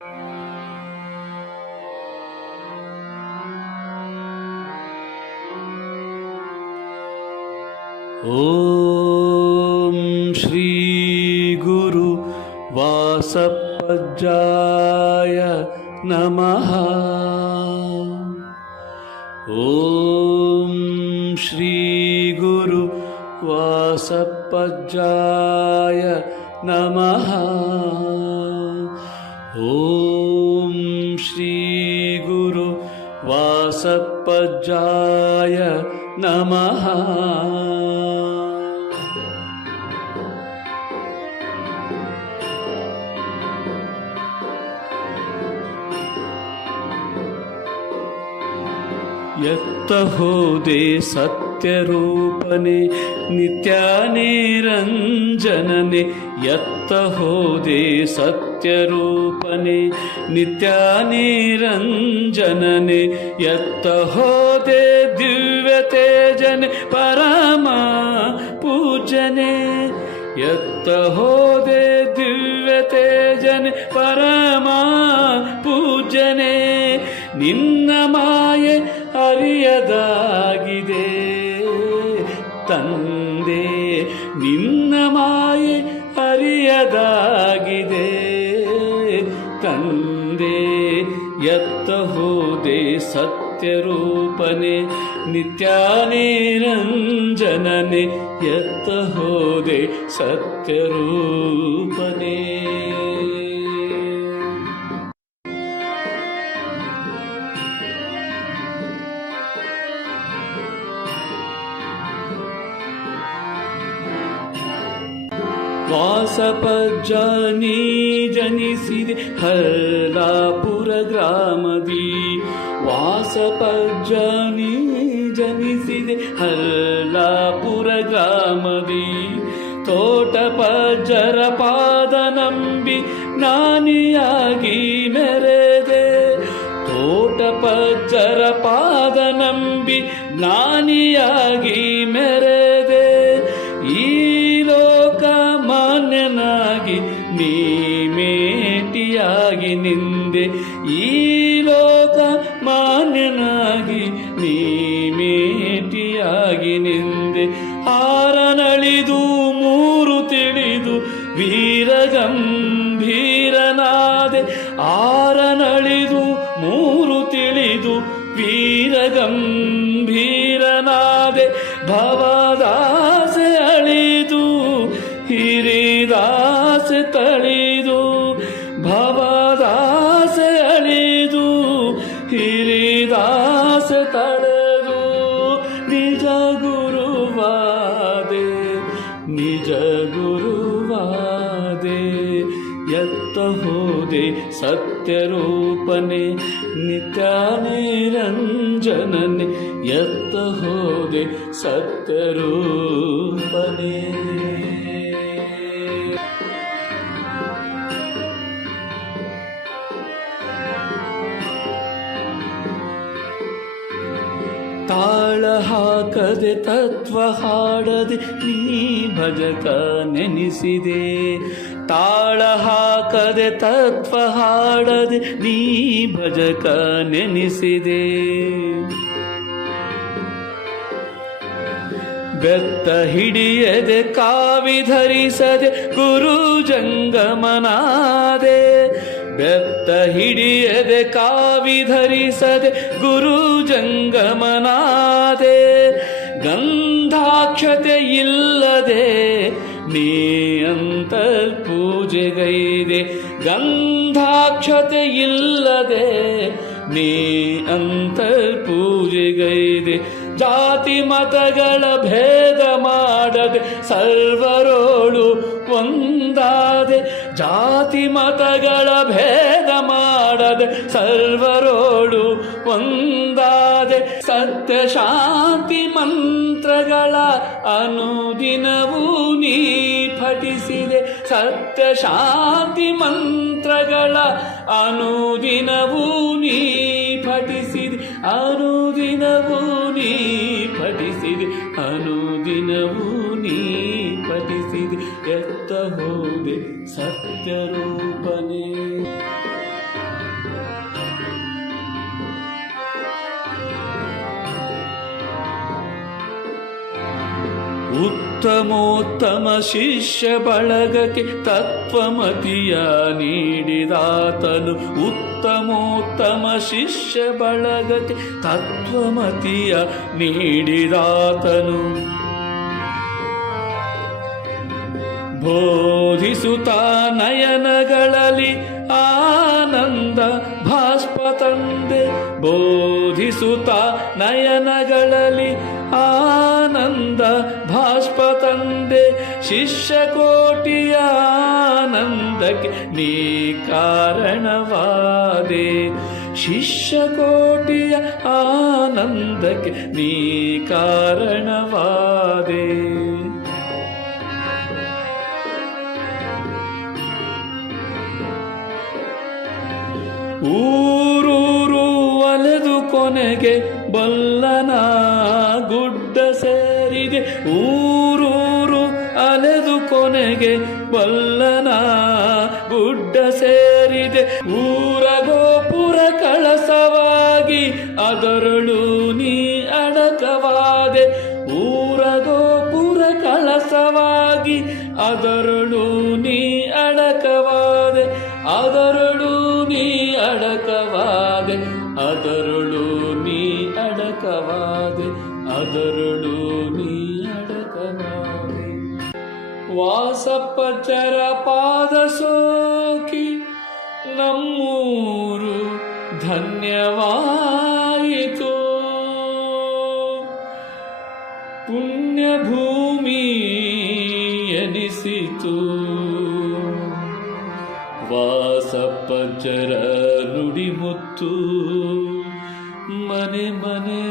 ಓಂ ಶ್ರೀ ಗುರು ವಾಸಪಜ್ಜಾಯ ನಮಃ. ಓಂ ಶ್ರೀ ಗುರು ವಾಸಪಜ್ಜಾಯ ನಮಃ. ಓಂ ಶ್ರೀ ಗುರು ವಾಸಪಜ್ಜಾಯ ನಮಃ. ಯತ್ತ ಹೋದೆ ಸತ್ಯರೂಪನೆ ನಿತ್ಯ ನಿರಂಜನನೆ. ಯತ್ತ ಹೋದೆ ಸತ್ಯರೂಪನೆ ನಿತ್ಯ ನಿರಂಜನನೆ. ಯತ್ತ ಹೋದೆ ದಿವ್ಯ ತೇಜನೆ ಪರಮ ಪೂಜನೆ. ಯತ್ತ ಹೋದೆ ದಿವ್ಯ ತೇಜನೆ ಪರಮ ಪೂಜನೆ. ನಿನ್ನ ಮಾಯೆ ಅರಿಯದಾಗಿದೆ ತಂದೆ, ನಿನ್ನ ಮಾಯೆ ಅರಿಯದಾಗಿದೆ ತಂದೆ. ಯತ್ತ ಹೋದೆ ಸತ್ಯರೂಪನೆ ನಿತ್ಯ ನಿರಂಜನನೆ. ಯತ್ತ ಹೋದೆ ಸತ್ಯರೂಪನೆ. ವಾಸಪಜ್ಜನಿ ಜನಿಸಿದೆ ಹಲ್ಲಾಪುರ ಗ್ರಾಮದಿ. ವಾಸಪಜ್ಜನಿ ಜನಿಸಿದೆ ಹಲ್ಲಾಪುರ ಗ್ರಾಮದಿ. ತೋಟಪಜ್ಜರ ಪಾದ ನಂಬಿ ಜ್ಞಾನಿಯಾಗಿ ಮೆರೆದೆ. ತೋಟಪಜ್ಜರ ಪಾದ ನಂಬಿ ಜ್ಞಾನಿಯಾಗಿ ಮೆರೆದೆ. ಈ ಲೋಕ ಮಾನ್ಯನಾಗಿ ನೀ ಮೇಟಿಯಾಗಿ ನಿಂದೆ. ಈ ಲೋಕ ಮಾನ್ಯನಾಗಿ ನೀ ಮೇಟಿಯಾಗಿ ನಿಂದೆ. ಆರನಳಿದು ಮೂರು ತಿಳಿದು ವೀರಗಂಭೀರನಾದೆ. ಆರನಳಿದು ಮೂರು ತಿಳಿದು ವೀರಗಂಭೀರನಾದೆ. ಭವದಾಸೆ ಅಳಿದು ಹಿರಿದಾಸೆ ತಳಿದು. ಭವದಾಸೆ ಅಳಿದು ಹಿರಿದಾಸೆ ತಳೆದು. ನಿಜ ಗುರುವಾದೆ ನಿಜ ಗುರುವಾದೆ. ಯತ್ತ ಹೋದೆ ಸತ್ಯರೂಪನೆ ನಿತ್ಯ ನಿರಂಜನನೆ. ಯತ್ತ ಹೋದೆ ಸತ್ಯರೂಪನೆ. ತಾಳ ಹಾಕದೆ ತತ್ವ ಹಾಡದೆ ನೀ ಭಜಕ ನೆನೆಸಿದೆ. ತಾಳ ಹಾಕದೆ ತತ್ವ ಹಾಡದೆ ನೀ ಭಜಕ ನೆನೆಸಿದೆ. ಬೆತ್ತ ಹಿಡಿಯದೆ ಕಾವಿ ಧರಿಸದೆ ಗುರು ಜಂಗಮನಾದೆ. ಬೆತ್ತ ಹಿಡಿಯದೆ ಕಾವಿ ಧರಿಸದೆ ಗುರು ಜಂಗಮನಾದೆ. ಗಂಧಾಕ್ಷತೆ ಇಲ್ಲದೆ ನೀ ಅಂತರ್ಪೂಜೆಗೈದೆ. ಗಂಧಾಕ್ಷತೆ ಇಲ್ಲದೆ ನೀ ಅಂತರ್ಪೂಜೆಗೈದೆ. ಜಾತಿ ಮತಗಳ ಭೇದ ಮಾಡದೆ ಸರ್ವರೋಳು ಒಂದಾದೆ. ಜಾತಿ ಮತಗಳ ಭೇದ ಮಾಡದೆ ಸರ್ವರೋಳು ಒಂದಾದೆ. ಸತ್ಯ ಶಾಂತಿ ಮಂತ್ರಗಳ ಅನುದಿನವೂ ನೀ ಪಠಿಸಿದೆ. ಸತ್ಯ ಶಾಂತಿ ಮಂತ್ರಗಳ ಅನುದಿನವೂ ನೀ ಪಠಿಸಿದೆ. ಅನುದಿನವೂ ನೀ ಪಠಿಸಿದೆ. ಅನುದಿನವೂ ನೀ ಪಠಿಸಿದೆ. ಎತ್ತ ಹೋದೆ ಸತ್ಯರೂಪನೆ. ಉತ್ತಮೋತ್ತಮ ಶಿಷ್ಯ ಬಳಗಕ್ಕೆ ತತ್ವಮತಿಯ ನೀಡಿದಾತನು. ಉತ್ತಮೋತ್ತಮ ಶಿಷ್ಯ ಬಳಗಕ್ಕೆ ತತ್ವಮತಿಯ ನೀಡಿದಾತನು. ಬೋಧಿಸುತ್ತಾ ನಯನಗಳಲ್ಲಿ ಆನಂದ ಭಾಷ್ಪ ತಂದೆ. ಬೋಧಿಸುತ್ತಾ ನಯನಗಳಲ್ಲಿ ಆನಂದ ಭಾಷ್ಪ ತಂದೆ. ಶಿಷ್ಯ ಕೋಟಿಯ ಆನಂದಕ್ಕೆ ನೀ ಕಾರಣವಾದೆ. ಶಿಷ್ಯ ಕೋಟಿಯ ಆನಂದಕ್ಕೆ ನೀ ಕಾರಣವಾದೆ. ಊರೂರು ಅಲೆದು ಕೊನೆಗೆ ಬಲ್ಲನ ಗುಡ್ಡ ಸೇರಿದೆ. ಊರೂರು ಅಲೆದು ಕೊನೆಗೆ ಬಲ್ಲನ ಗುಡ್ಡ ಸೇರಿದೆ. ಊರ ಗೋಪುರ ಕಳಸವಾಗಿ ಅದರಳು ನೀ ಅಡಕವಾದೆ. ಊರ ಗೋಪುರ ಕಳಸವಾಗಿ ಅದರಳು ನೀ ಅಡಕವಾದೆ. ಅದರಳು ನೀ ಅಡಕವಾದೆ. ಅದರಳು ನೀ ಅಡಕವಾದೆ. ಅದರಳು ನೀ ಅಡಕವಾದೆ. ವಾಸಪ್ಪಚ್ಚರ ಪಾದ ಸೋಕಿ ನಮ್ಮೂರು ಧನ್ಯವಾಯಿತು. ಪುಣ್ಯಭೂಮಿ ಎನಿಸಿತು. ವಾಸಪ್ಪಜ್ಜರ ನುಡಿಮುತ್ತು ಮನೆ ಮನೆ